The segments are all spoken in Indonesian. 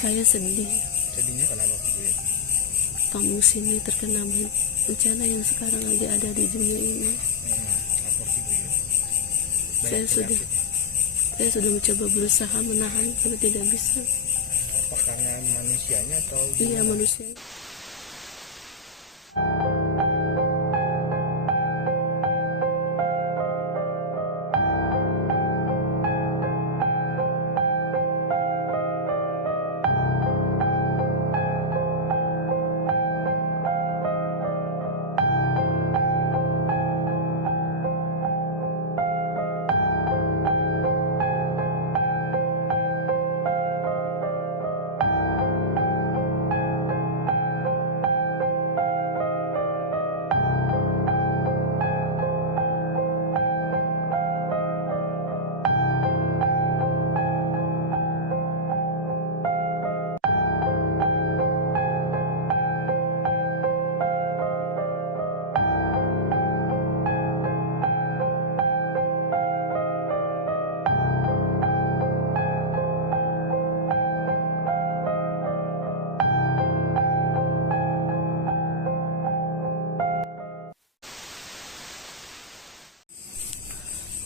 Saya sedih. Sedihnya kenapa Bu ya? Kampung sini terkena bencana yang sekarang lagi ada di dunia ini. Apa sih Bu ya? Saya sudah mencoba berusaha menahan, tapi tidak bisa. Apa karena manusianya atau Iya, manusia.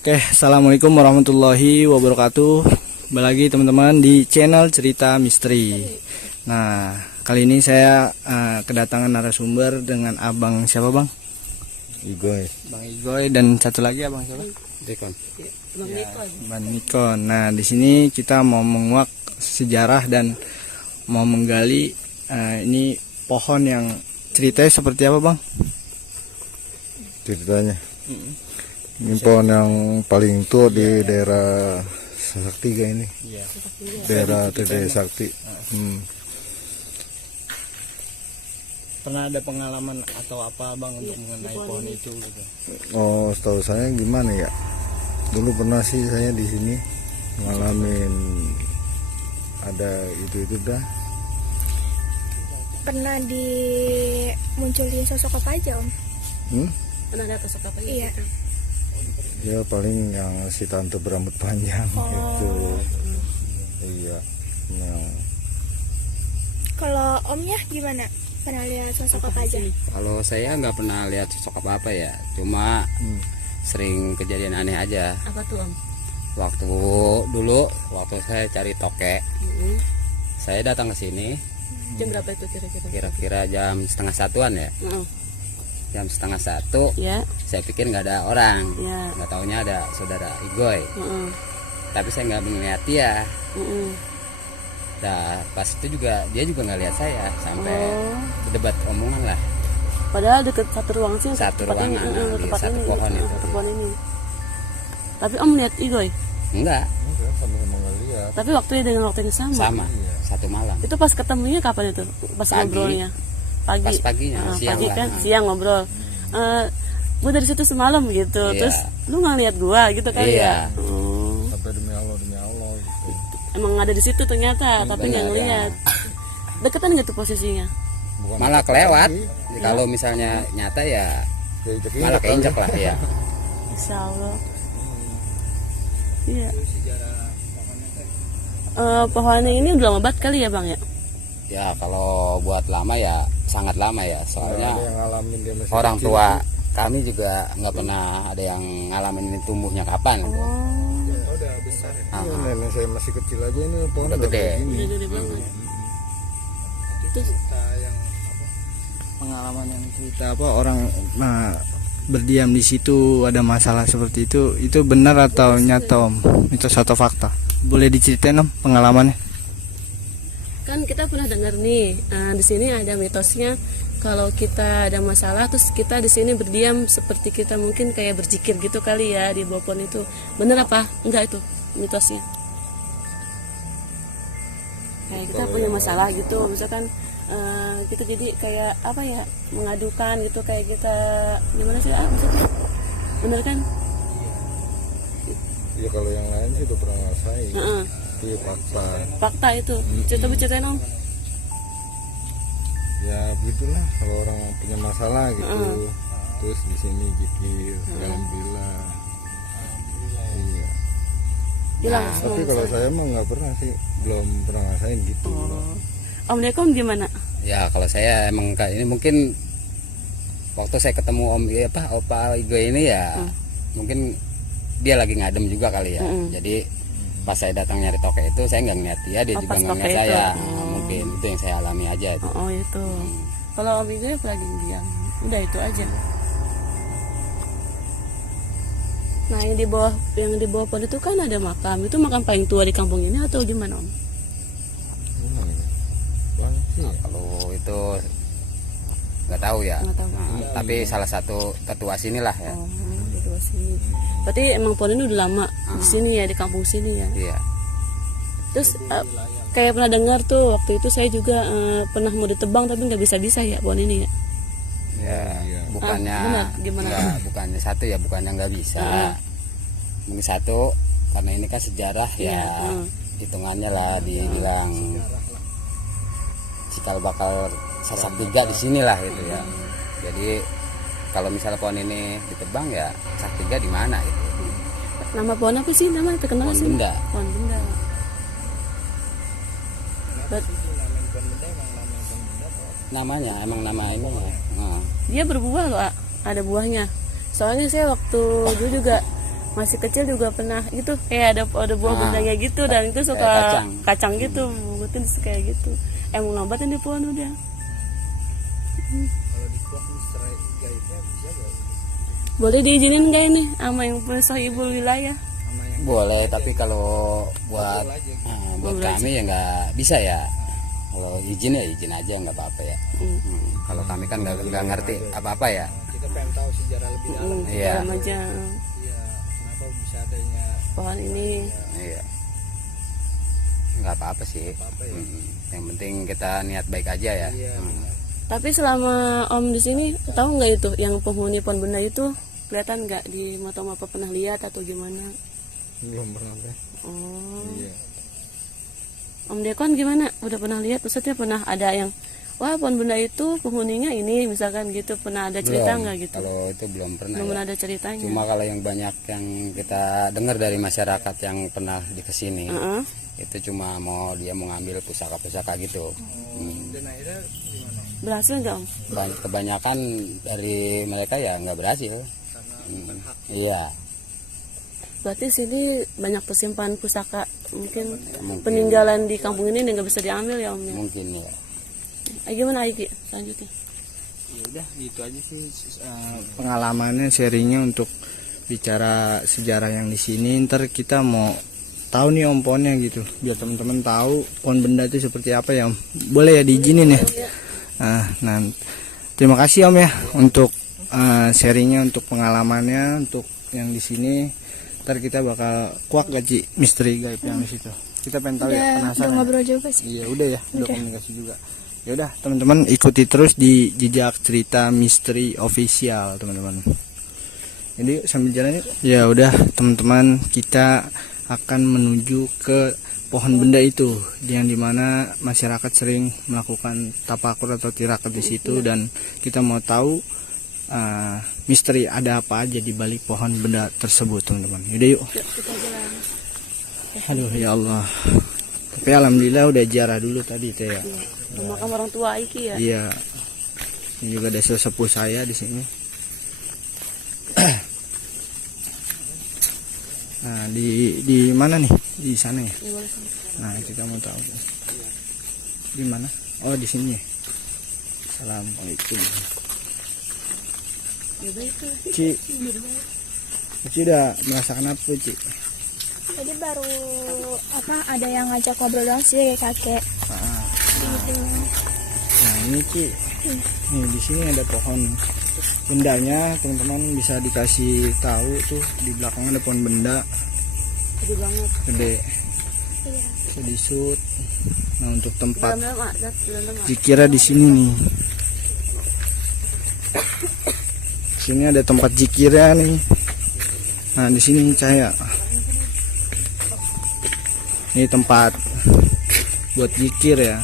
Oke, assalamualaikum warahmatullahi wabarakatuh. Kembali lagi teman-teman di channel Cerita Misteri. Nah, kali ini saya kedatangan narasumber dengan abang siapa bang? Igoy. Bang Igoy dan satu lagi abang siapa? Dekon. Bang Nikon. Bang Nikon. Nah, di sini kita mau menguak sejarah dan mau menggali ini pohon yang ceritanya seperti apa bang? Ceritanya ini pohon yang paling tua di daerah Sakti ini, Iya. daerah Tede Sakti. Pernah ada pengalaman atau apa bang untuk mengenai pohon itu gitu? Oh, setahu saya gimana ya? Dulu pernah sih saya di sini ngalamin ada itu dah. Pernah dimunculin sosok apa aja Om? Pernah ada sosok apa? Iya. Ya paling yang si tante berambut panjang gitu. Iya. Yang Kalau Omnya gimana? Pernah lihat sosok apa aja? Kalau saya nggak pernah lihat sosok apa-apa ya, cuma sering kejadian aneh aja. Apa tuh Om? Waktu saya cari tokek, saya datang ke sini Jam berapa itu kira-kira? kira-kira jam 12:30 ya. Jam 12:30, Ya. saya pikir nggak ada orang, Ya. nggak taunya ada saudara Igoy. Tapi saya nggak melihat dia. Nah, pas itu dia juga nggak lihat saya sampai berdebat omongan lah. Padahal dekat satu ruang sih. Satu tempat ruangan, ini, di tempat satu ini, pohon itu. satu pohon ini. Tapi Om lihat Igoy. Enggak, sama-sama ngeliat. Tapi waktunya dengan waktu yang sama. sama, satu malam. Itu pas ketemunya kapan itu? Pas Pagi. ngobrolnya. Pagi. Pas paginya, siang pagi lah. kan, siang ngobrol. Gue dari situ semalam gitu. Iya. Terus lu nggak lihat gua gitu kali Iya. ya? Oh. Sampai demi Allah gitu. Emang ada di situ ternyata, tapi nggak benar, ngeliat. Deketan gitu posisinya. Bukan Malah kelewat. lagi, Kalau misalnya nyata ya diajak-injak malah kali. keinjak lah ya. Insya Allah. Iya. Pohonnya ini udah lama banget kali ya bang ya? Ya kalau buat lama ya sangat lama ya, soalnya Ada yang ngalamin dia masih orang kecil tua sih. kami juga nggak pernah ada yang ngalamin ini tumbuhnya kapan gitu. Udah besar ya. Ah, Iya, nenek saya masih kecil aja ini pohon Udah udah gede. kayak gini. Gede banget. Itu cerita yang Pengalaman yang cerita apa orang berdiam di situ ada masalah seperti itu benar atau nyata Om? Itu satu fakta. Boleh diceritain Om pengalamannya? Kan kita pernah dengar nih, di sini ada mitosnya kalau kita ada masalah terus kita di sini berdiam seperti kita mungkin kayak berzikir gitu kali ya di bawah pohon itu. Bener apa? Enggak itu mitosnya? Kayak kita punya masalah gitu, misalkan kita jadi kayak apa ya mengadukan gitu kayak kita gimana sih maksudnya? Bener kan? Ya kalau yang lain sih udah pernah ngerasain. Heeh. Itu ya fakta. Fakta itu. Ceritain Om. Ya begitulah kalau orang punya masalah gitu. Terus di sini zikir, alhamdulillah. Iya. hilang Nah, semua. Tapi kalau saya mau nggak pernah sih, belum pernah ngerasain gitu. Om Dekom gimana? Ya kalau saya emang kayak ini mungkin waktu saya ketemu Opa Igo ini ya mungkin dia lagi ngadem juga kali ya. Jadi pas saya datang nyari tokek itu saya nggak ngeliat dia Oh, juga pas nggak ngeliat tokek itu. saya. Nah, mungkin itu yang saya alami aja itu. Oh itu. Kalau Om Igo ya lagi diam. Udah itu aja. Nah yang di bawah pohon itu kan ada makam. Itu makam paling tua di kampung ini atau gimana Om? Gimana ya? Banyak sih. Nah, kalau itu nggak tahu ya. Nggak tahu. Nah, tapi salah satu tetua sinilah ya. Oh di bawah sini. Berarti emang pohon ini udah lama di sini ya, di kampung sini ya. Iya. Terus kayak pernah dengar tuh waktu itu saya juga pernah mau ditebang tapi nggak bisa ya pohon ini ya. Ya, bukannya benar, gimana? enggak, bukannya satu ya, bukannya nggak bisa. Mungkin satu karena ini kan sejarah ya, hitungannya lah dibilang cikal bakal Sasak Tiga di sinilah itu ya. Jadi kalau misalnya pohon ini ditebang ya Sasak Tiga di mana itu? Nama pohon apa sih? Nama terkenal Pohon sih? benda. Pohon benda. Namanya emang nama ini ya. Nah, Dia berbuah loh, ada buahnya. Soalnya saya waktu dulu juga masih kecil juga pernah gitu, kayak ada buah bendanya gitu dan itu suka kacang gitu, mungkin kayak gitu. Emang ngobatin di pohon udah. Kalau di kuah serai gaibnya bisa nggak? Boleh diizinin nggak ini sama yang punya sohibul wilayah? Sama yang boleh tapi kalau buat buat kami ya nggak bisa ya. Kalau izin ya izin aja nggak apa-apa ya. Kalau kami kan nggak ngerti apa-apa ya. kita pengen tahu sejarah lebih dalam. Iya. Dalam aja Iya, kenapa bisa adanya pohon ini. Iya. Nggak apa-apa sih. Yang penting kita niat baik aja ya. Tapi selama Om di sini tahu nggak itu yang penghuni pohon benda itu kelihatan nggak di mata apa pernah lihat atau gimana? Belum pernah deh. Oh. Iya. Om Dekon gimana? Udah pernah lihat? Maksudnya pernah ada yang wah pohon benda itu penghuninya ini misalkan gitu, pernah ada cerita nggak gitu? Kalau itu belum pernah. Belum Ya. ada ceritanya. Cuma kalau yang banyak yang kita dengar dari masyarakat yang pernah di kesini, itu cuma dia mau ngambil pusaka-pusaka gitu. dan akhirnya gimana? Berhasil nggak Om? Kebanyakan dari mereka ya nggak berhasil. Iya. Berarti sini banyak persimpangan pusaka mungkin peninggalan di kampung ini nggak bisa diambil ya Om ya? Mungkin ya. Gimana Aiki selanjutnya? Ya udah gitu aja sih pengalamannya sharingnya untuk bicara sejarah yang di sini. Ntar kita mau tahu nih Om pohonnya gitu, biar teman-teman tahu pohon benda itu seperti apa ya Om. Boleh ya diizinin ya. Nah terima kasih Om ya untuk sharingnya, untuk pengalamannya, untuk yang di sini. Ntar kita bakal kuak gaji misteri gaib yang di situ. Kita pengen tahu ya, Udah penasaran. ngobrol juga sih. Iya udah ya, udah komunikasi juga. Ya udah teman-teman ikuti terus di Jejak Cerita Misteri Official teman-teman. Jadi sambil jalan yuk. Ya udah teman-teman, kita akan menuju ke pohon benda itu yang dimana masyarakat sering melakukan tapakur atau tirakat di situ, dan kita mau tahu misteri ada apa aja di balik pohon benda tersebut teman-teman. Yaudah yuk. Aduh ya Allah. Tapi alhamdulillah udah ziarah dulu tadi teh ya. Makam orang tua Aiki ya? Iya. Ini juga ada sesepuh saya di sini. Nah, di mana nih? Di sana ya? Nah, kita mau tahu. Di mana? Oh, di sini ya. Assalamualaikum. Ci, Ci udah merasakan apa Ci? Tadi baru ada yang ngajak ngobrol doang sih kayak kakek. Gitu. Nah ini Ci, nih di sini ada pohon bendanya, teman-teman bisa dikasih tahu tuh di belakang ada pohon benda. Gede banget. Gede. Iya. Bisa disut. Nah untuk tempat Dalam-dalam zikirnya di sini nih. Sini ada tempat zikirnya nih. Nah di sini cahaya. Ini tempat buat zikir ya.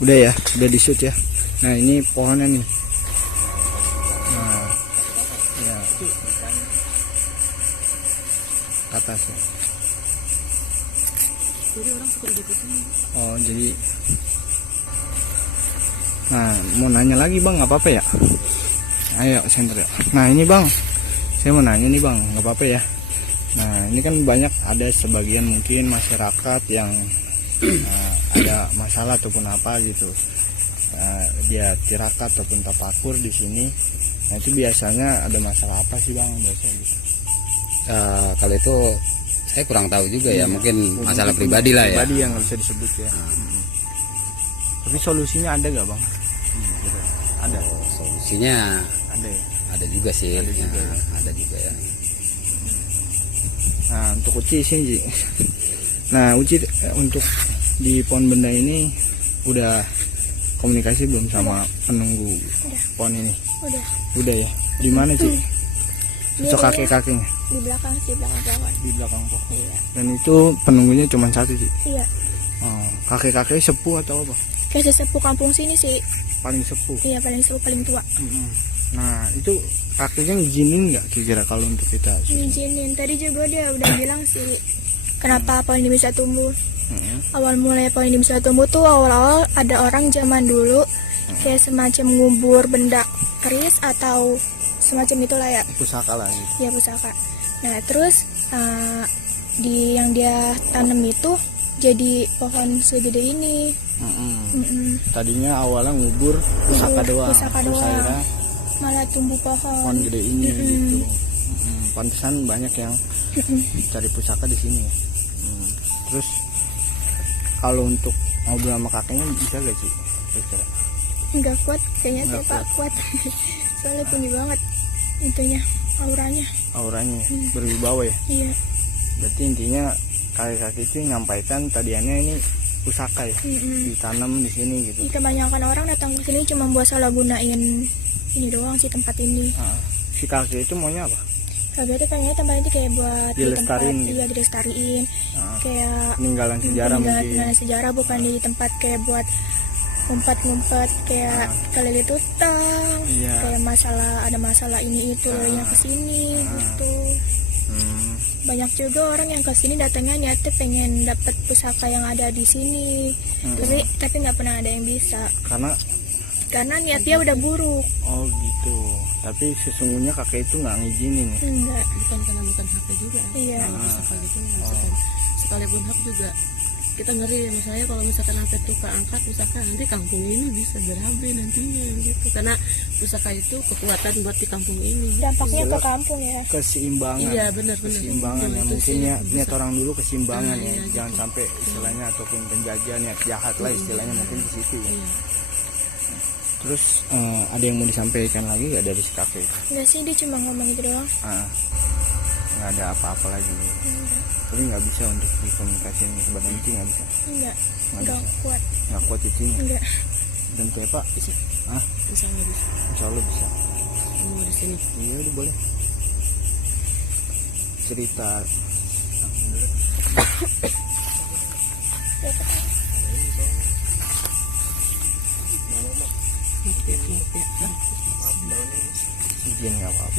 Udah ya, udah di shoot ya. Nah ini pohonnya nih. Nah, ya atasnya. Jadi orang suka diikutin. Oh jadi, nah mau nanya lagi bang, nggak apa-apa ya? Ayo center ya. Nah ini bang, saya mau nanya nih bang, nggak apa-apa ya? Nah ini kan banyak ada sebagian mungkin masyarakat yang ada masalah ataupun apa gitu, dia tirakat ataupun tapakur di sini. Nah itu biasanya ada masalah apa sih bang biasanya gitu? Kalau itu saya kurang tahu juga ya, mungkin masalah pribadi lah ya. Pribadi yang nggak bisa disebut ya. Tapi solusinya ada gak bang? Gitu. Ada. Solusinya Ada ya. ada juga sih. Ada juga ya. Ada juga ya. Nah untuk Uci sih. Nah Uci untuk di pohon benda ini udah komunikasi belum sama penunggu pohon ini? Udah ya. Di mana sih? Dia Sosok kakek-kakeknya di belakang sih, belakang pohon. di belakang pohon. Iya. Dan itu penunggunya cuma satu sih. Iya. Oh, kakek-kakek sepuh atau apa? Kayak sesepuh kampung sini sih. Paling sepuh. Iya, paling sepuh, paling tua. Nah itu kakeknya ngizinin nggak kira-kira kalau untuk kita? Ngizinin. Tadi juga dia udah bilang sih kenapa pohon ini bisa tumbuh. Awal mulai pohon ini bisa tumbuh tuh awal-awal ada orang zaman dulu kayak semacam ngubur benda keris atau semacam itulah ya. Pusaka lah gitu. Ya pusaka. Nah terus yang dia tanam itu jadi pohon segede ini. Tadinya awalnya ngubur pusaka doang. Pusaka Terus doang. akhirnya Malah tumbuh pohon pohon. gede ini gitu. Pantesan banyak yang cari pusaka di sini. Terus kalau untuk ngobrol sama kakeknya bisa gak sih? Kira-kira? Nggak kuat kayaknya, Nggak Pak kuat. Soalnya tinggi banget itunya, auranya. Auranya berwibawa ya. Iya. Berarti intinya kakek-kakek itu nyampaikan tadiannya ini pusaka ya, ditanam di sini gitu. Kebanyakan orang datang ke sini cuma buat salah gunain ini doang sih, tempat ini. Si kakek itu maunya apa? Kagak itu kayaknya tempat ini kayak buat di tempat, Dilestariin gitu. iya dilestariin. Kayak Peninggalan sejarah mungkin. peninggalan sejarah, bukan di tempat kayak buat ngumpet-ngumpet kayak kali itu tang. Iya. Kayak ada masalah ini itu yang kesini gitu. Banyak juga orang yang kesini datangnya niatnya pengen dapat pusaka yang ada di sini, tapi nggak pernah ada yang bisa karena niat dia udah buruk. Oh gitu. Tapi sesungguhnya kakek itu nggak ngizinin ya. Enggak. Bukan karena bukan hak juga. Iya. Kalau pusaka gitu misalkan sekalipun hak juga kita ngeri ya, misalnya kalau misalkan sampai tuh keangkat pusaka nanti kampung ini bisa berabe nantinya gitu, karena pusaka itu kekuatan buat di kampung ini. Dampaknya ke kampung ya. Keseimbangan. Iya benar-benar. Keseimbangan ya, Itu mungkin sih ya bisa. niat orang dulu keseimbangan ya. Iya, Jangan sampai istilahnya ataupun penjajah niat jahat lah istilahnya mungkin di situ ya. Iya. Terus ada yang mau disampaikan lagi nggak dari si kakek? Enggak sih, dia cuma ngomong gitu doang. Nggak ada apa-apa lagi. Tapi nggak bisa untuk dikomunikasiin kepada inti, nggak bisa. Enggak kuat. Nggak kuat itunya. Enggak. Dan tuh Pak Bisa. Hah? Insya Allah bisa. Insya Allah bisa. Mau di sini. Iya udah boleh. Cerita izin nggak apa-apa.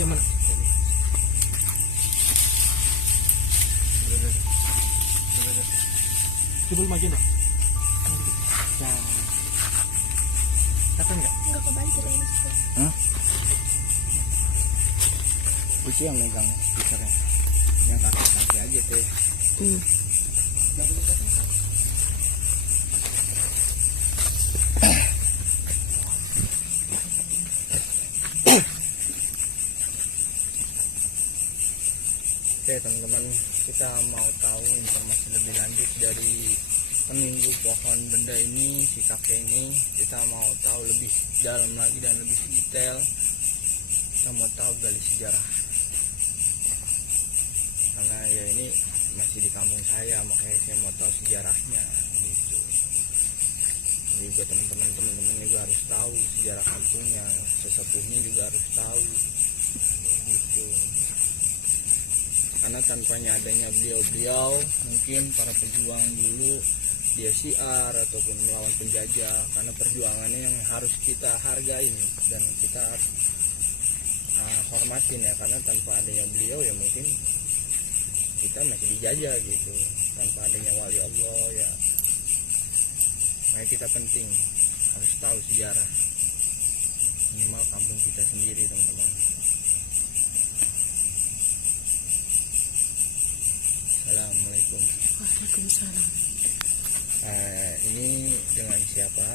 Coba maju dong. Enggak kebalik kita ini. Uci yang megang speakernya. Yang kaki aja teh. Oke teman-teman, kita mau tahu informasi lebih lanjut dari penunggu pohon benda ini, si kakek ini. Kita mau tahu lebih dalam lagi dan lebih detail. Kita mau tahu dari sejarah, karena ya ini masih di kampung saya, makanya saya mau tahu sejarahnya gitu. Jadi juga teman-teman juga harus tahu sejarah kampungnya, sesepuhnya juga harus tahu gitu. Karena tanpanya adanya beliau-beliau, mungkin para pejuang dulu dia siar ataupun melawan penjajah, karena perjuangannya yang harus kita hargain dan kita harus hormatin ya, karena tanpa adanya beliau ya mungkin kita masih dijajah gitu, tanpa adanya wali Allah ya. Makanya kita penting harus tahu sejarah minimal kampung kita sendiri, teman-teman. Assalamualaikum. Waalaikumsalam. Ini dengan siapa?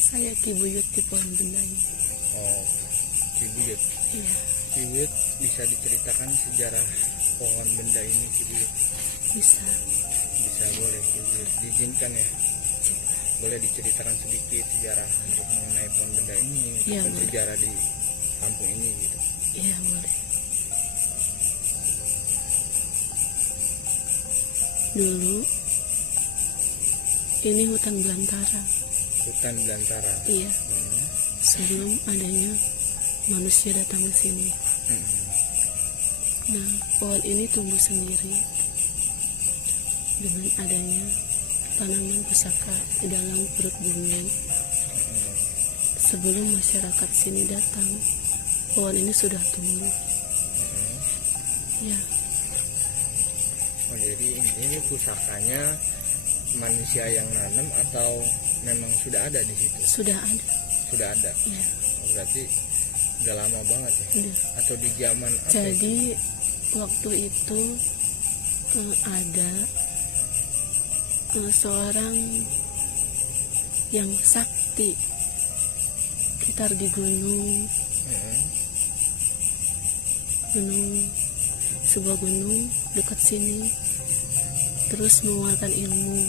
Saya Ki Buyut di Pohon Benda ini. Oh, Cibuyut. Iya, Cibuyut, bisa diceritakan sejarah pohon benda ini, Cibuyut? bisa. Bisa, boleh Cibuyut. Diizinkan ya? Boleh diceritakan sedikit sejarah untuk mengenai pohon benda ini, Iya, dan boleh. sejarah di kampung ini gitu. Iya, boleh. Dulu ini hutan belantara. Hutan belantara. Iya, Hmm. sebelum adanya manusia datang ke sini. Hmm. Nah, pohon ini tumbuh sendiri dengan adanya tanaman pusaka di dalam perut bumi. Sebelum masyarakat sini datang, pohon ini sudah tumbuh. Ya, Oh, jadi ini pusakanya manusia yang nanam atau memang sudah ada di situ? sudah ada. Sudah ada. Ya, Oh, berarti udah lama banget ya? udah. Atau di zaman apa? itu? Jadi waktu itu ada seorang yang sakti sekitar di Hmm. sebuah gunung dekat sini, terus mengeluarkan ilmu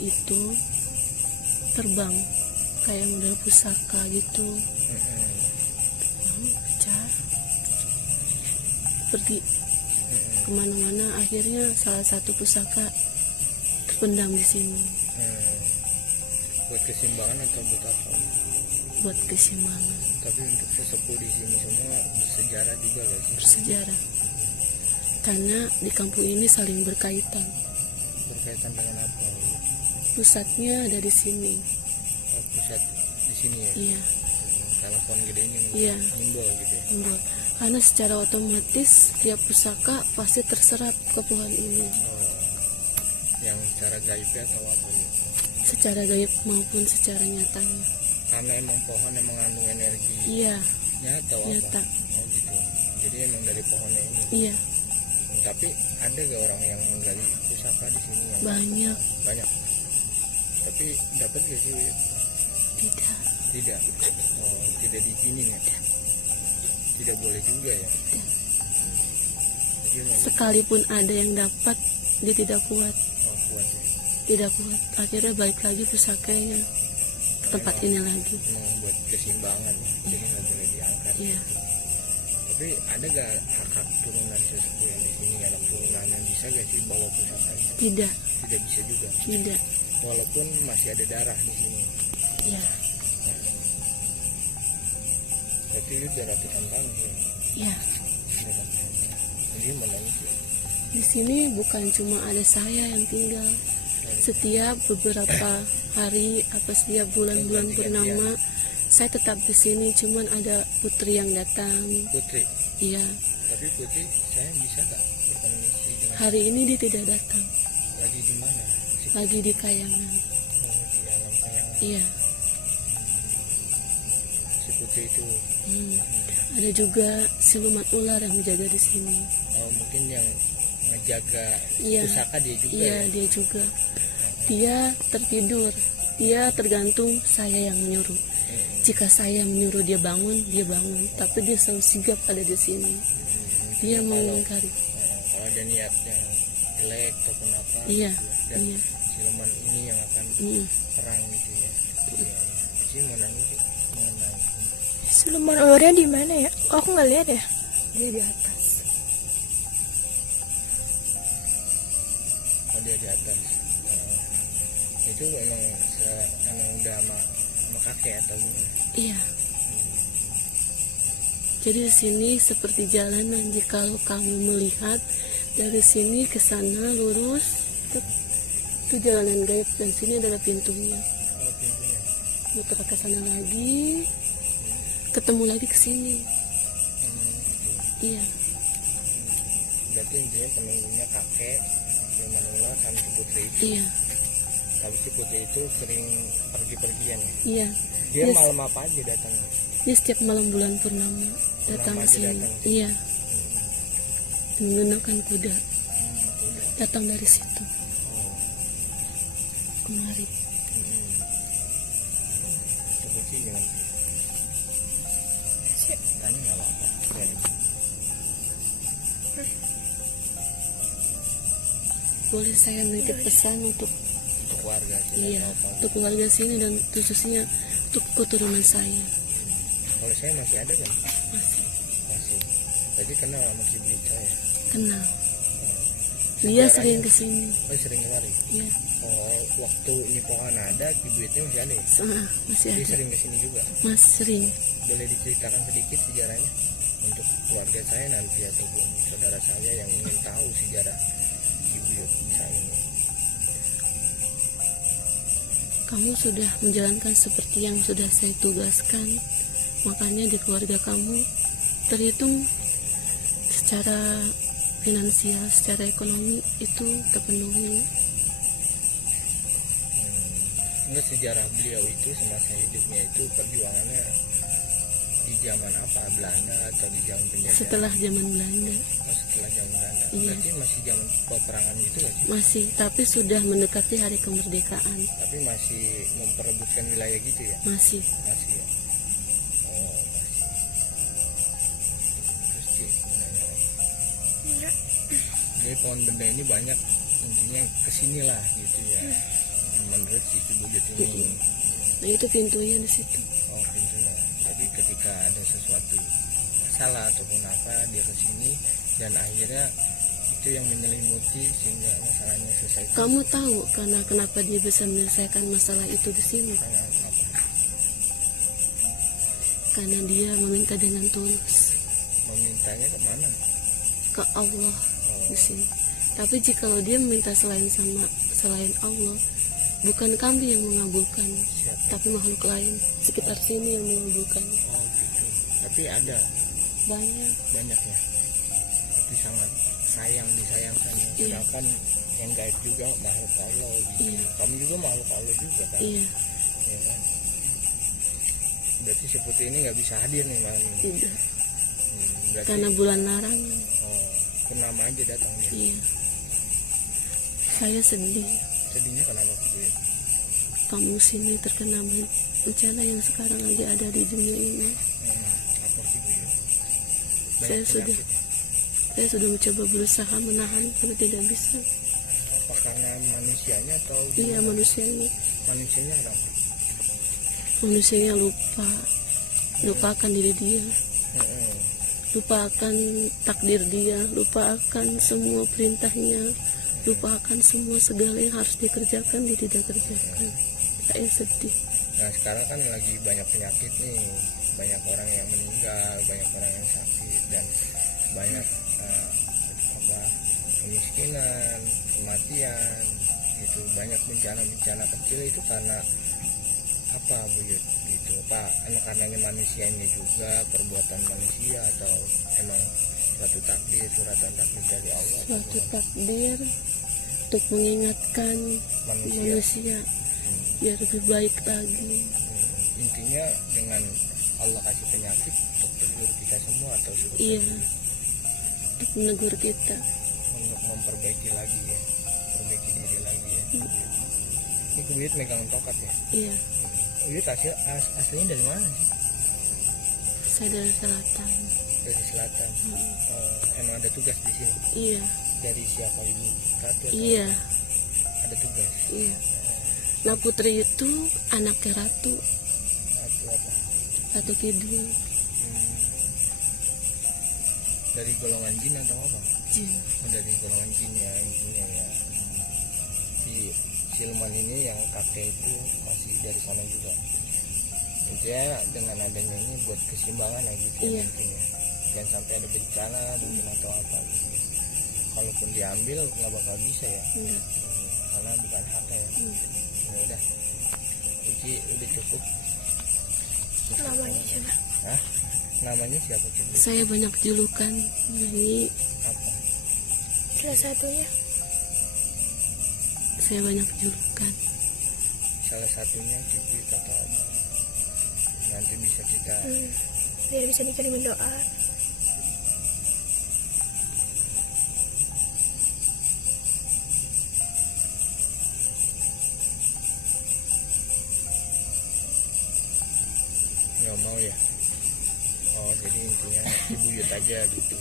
itu terbang kayak model pusaka gitu, Hmm. lalu pecah pergi Hmm. kemana-mana. Akhirnya salah satu pusaka terpendam di sini Hmm. Buat keseimbangan atau buat apa? buat keseimbangan, Tapi untuk sesepuh di sini semua bersejarah juga gak sih? bersejarah, karena di kampung ini saling berkaitan. Berkaitan dengan apa? Pusatnya ada di sini. Oh, pusat di sini ya? Iya, Karena pohon gede ini Iya. simbol gitu ya? simbol. Karena secara otomatis tiap pusaka pasti terserap ke pohon ini, Oh, yang cara gaibnya atau apa gitu? secara gaib maupun secara nyatanya. Karena emang pohon yang mengandung energi Iya, nyata atau nyata. apa? Oh gitu. Jadi emang dari pohonnya ini. Iya, Tapi ada gak orang yang menggali pusaka di sini? Yang banyak. banyak. Tapi dapat gak sih? Tidak, Tidak. Oh, tidak diizinin ya? Tidak boleh juga ya? Jadi emang sekalipun ada yang dapat, dia tidak kuat. kuat ya? Tidak kuat. Akhirnya balik lagi pusakanya ke tempat ini lagi. Emang buat keseimbangan ya? Jadi nggak boleh diangkat. Iya, Tapi ada gak hak turunan sesepuh yang di sini, anak turunan yang bisa gak sih bawa pusaka itu? tidak, Tidak bisa juga. tidak. Walaupun masih ada darah di sini. Ya, Berarti itu udah ratusan tahun sih. ya. Udah ratusan tahun. Jadi mana sih? Di sini bukan cuma ada saya yang tinggal. Setiap beberapa hari apa setiap bulan-bulan purnama saya tetap di sini. Cuman ada putri yang datang. Putri. Iya. Tapi Putri, saya bisa gak berkomunikasi dengan Hari ini dia tidak datang. lagi di mana? Lagi di Kayangan. Di alam kayangan. Iya. Si Putri itu Ada juga siluman ular yang menjaga di sini. mungkin yang ngejaga Iya. pusaka dia juga Iya, ya. dia juga. Dia tertidur. Dia tergantung saya yang menyuruh. Jika saya menyuruh dia bangun, dia bangun. Tapi dia selalu sigap ada di sini. Dia mengingkari. Kalau ada niat yang jelek ataupun apa Iya, gitu ya. Dan iya. siluman ini yang akan Mm. perang gitu ya. Iya. Jadi mau nanya sih mengenai Siluman ularnya di mana ya? Oh, aku nggak lihat ya. Dia di atas. dia di atas. Itu emang emang udah sama kakek atau gimana? Iya. Jadi di sini seperti jalanan. Jika kamu melihat dari sini ke sana lurus, Itu jalanan gaib dan sini adalah pintunya. Oh, pintunya. Muter ke sana lagi, ketemu lagi ke sini. Iya, Berarti intinya penunggunya kakek yang menunggu sama si putri itu. iya, Tapi si putri itu sering pergi-pergian ya. iya. Dia Yes. malam apa aja datang? Dia setiap malam bulan purnama datang ke aja sini. datang. Iya, menggunakan kuda. Udah. Datang dari situ Oh. kemari. Seperti gimana? Tanya nggak apa-apa. Biarin. Boleh saya menitip pesan untuk Untuk warga sih. iya, atau apa. untuk keluarga sini dan khususnya untuk keturunan saya. Kalau saya masih ada kan? Masih Masih. Tadi kenal sama si Blica ya? kenal. Dia Sejarahnya- sering kesini. Oh sering kemari. Iya, Oh waktu ini pohon ada, si Blica masih ada ya? masih Dia ada. sering kesini juga. Mas sering. Boleh diceritakan sedikit sejarahnya untuk keluarga saya nanti ataupun saudara saya yang ingin tahu sejarah Ibu saya ini. Kamu sudah menjalankan seperti yang sudah saya tugaskan. Makanya di keluarga kamu terhitung secara finansial, secara ekonomi itu terpenuhi. Enggak, sejarah beliau itu semasa hidupnya itu perjuangannya di zaman apa, Belanda atau di zaman penjajah? Setelah zaman Belanda Oh, setelah zaman Belanda. Iya. Berarti masih zaman peperangan gitu nggak sih? masih, tapi sudah mendekati hari kemerdekaan. Tapi masih memperebutkan wilayah gitu ya? Masih. Masih ya? Oh, masih. Terus Ci, mau nanya lagi. Jadi pohon benda ini banyak, intinya kesini lah gitu ya. Menurut si Buyut ini. Nah itu pintunya di situ. Oh, pintunya. Jadi ketika ada sesuatu masalah ataupun apa, dia kesini dan akhirnya itu yang menyelimuti sehingga masalahnya selesai. Kamu tahu karena kenapa dia bisa menyelesaikan masalah itu di sini? Karena apa? Karena dia meminta dengan tulus Memintanya kemana? ke Allah Oh, di sini. Tapi jika dia meminta selain Allah, bukan kami yang mengabulkan, siapa? tapi makhluk lain sekitar sini yang mengabulkan. Oh gitu. Tapi ada Banyak. banyak ya. Tapi sangat disayangkan. Iya. Sedangkan yang gaib juga makhluk Allah gitu. Iya. Kamu juga makhluk Allah juga kan? Iya, Ya kan? Berarti seperti ini nggak bisa hadir nih malam ini. tidak. Berarti Karena bulan larangan. oh, purnama aja datang ya. Iya. Saya sedih. Sedihnya kenapa Bu? Kamu sini terkena bencana yang sekarang lagi ada di dunia ini. Apa sih Bu? Saya sudah penyakit. Saya sudah mencoba berusaha menahan tapi tidak bisa. Apa karena manusianya atau Iya, gimana? manusianya kenapa? manusianya lupakan diri dia, Heeh. lupakan takdir dia, lupakan semua perintahnya, lupakan semua segala yang harus dikerjakan dia tidak kerjakan. Saya sedih. Nah sekarang kan lagi banyak penyakit nih, banyak orang yang meninggal, banyak orang yang sakit dan banyak kemiskinan, kematian, gitu. Banyak bencana-bencana kecil itu karena apa Bu Yud? Gitu Pak, karena manusianya juga, perbuatan manusia atau emang suatu takdir, suratan takdir dari Allah? Suatu takdir untuk mengingatkan manusia biar lebih baik lagi. Intinya dengan Allah kasih penyakit untuk menegur kita semua atau seperti Iya, itu? untuk menegur kita. Untuk memperbaiki lagi ya, perbaiki diri lagi ya. Ini Buyut megang tongkat ya. Iya, Buyut aslinya dari mana sih? saya dari selatan. Dari selatan. Emang ada tugas di sini? Iya, Dari siapa Ibu? Ratu atau iya, ada tugas? iya. Nah Putri itu anaknya Ratu, Ratu apa? Ratu Kidul, Dari golongan jin atau apa? Jin. Dari golongan jinnya intinya ya. Si Silman ini yang kakek itu masih dari sana juga. Intinya dengan adanya ini buat keseimbangan ya gitu Iya. mungkin ya. Jangan sampai ada bencana mungkin atau apa gitu. Kalaupun diambil nggak bakal bisa ya. Enggak. karena bukan harta ya. Ya udah Uci udah cukup. Namanya coba. Hah? Namanya siapa Uci? Saya banyak julukan. Jadi Apa? Salah satunya. saya banyak julukan. Salah satunya Cici atau apa? Nanti bisa kita Biar bisa dikirimin doa. nggak mau ya. Oh jadi intinya dibuyut aja gitu,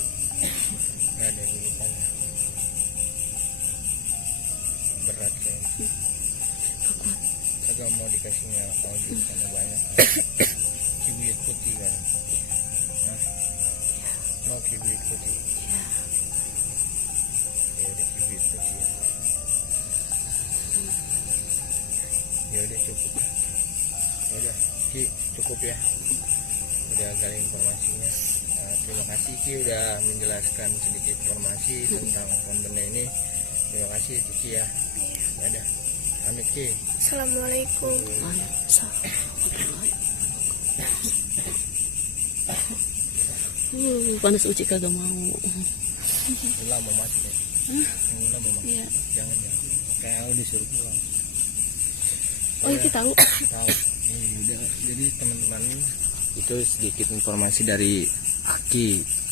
nggak ada julukan ya. Berat kayaknya. Kuat. Kagak mau dikasihnya kalau julukannya banyak. Kibuyut putih kan. Nah, mau kibuyut putih. Ya udah kibuyut putih ya. Ya udah cukup. Ya udah Ki cukup ya. Udah gali informasinya. Terima kasih Ki udah menjelaskan sedikit informasi tentang pohon benda ini. Terima kasih Cici ya. Ya udah. Pamit Ki. Assalamualaikum. Panas Uci kagak mau. Pulang mau masuk ya. Pulang mau masuk. Iya. Jangan. Kayak aku disuruh pulang. Oh itu tahu. Tahu. Udah. Jadi teman-teman itu sedikit informasi dari Aki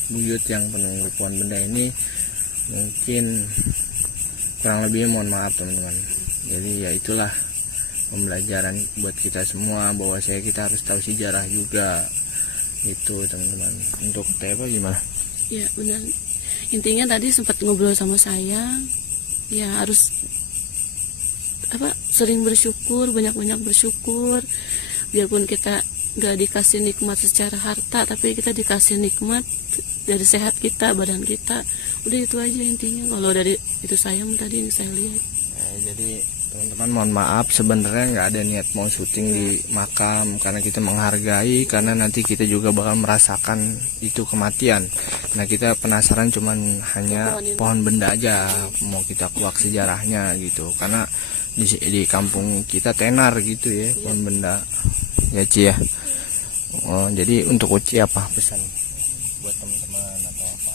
Buyut yang penunggu pohon benda ini. Mungkin kurang lebih mohon maaf teman-teman. Jadi ya itulah pembelajaran buat kita semua bahwa kita harus tahu sejarah juga. Itu teman-teman. Untuk Teva gimana? Ya benar. Intinya tadi sempat ngobrol sama saya. Ya harus sering bersyukur, banyak-banyak bersyukur. Biarpun kita gak dikasih nikmat secara harta, tapi kita dikasih nikmat dari sehat kita, badan kita. Udah itu aja intinya. Kalau dari itu saya tadi ini saya lihat. Jadi teman-teman mohon maaf sebenarnya nggak ada niat mau syuting di makam karena kita menghargai, karena nanti kita juga bakal merasakan itu kematian. Nah kita penasaran cuman hanya pohon benda aja, mau kita kuak sejarahnya gitu, karena di kampung kita tenar gitu ya pohon benda ya Ci ya. Oh, jadi untuk Uci apa pesan buat teman-teman atau apa?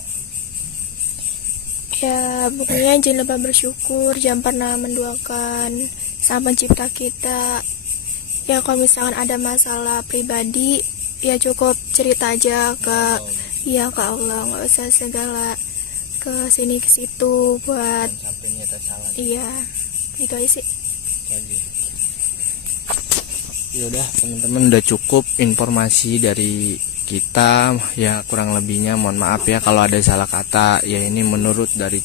Ya pokoknya jangan lupa bersyukur, jangan pernah menduakan Sang Pencipta kita. Ya kalau misalkan ada masalah pribadi, ya cukup cerita aja ke ke Allah, nggak usah segala ke sini ke situ buat Sampai nyata salah. iya gitu aja sih. Ya udah teman-teman, udah cukup informasi dari kita ya, kurang lebihnya mohon maaf ya kalau ada salah kata ya. Ini menurut dari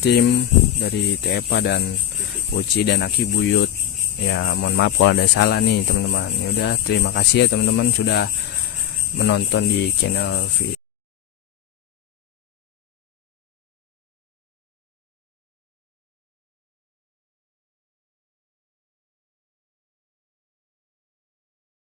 tim dari Tepa dan Uci dan Aki Buyut ya, mohon maaf kalau ada salah nih teman-teman. Ya udah terima kasih ya teman-teman sudah menonton di channel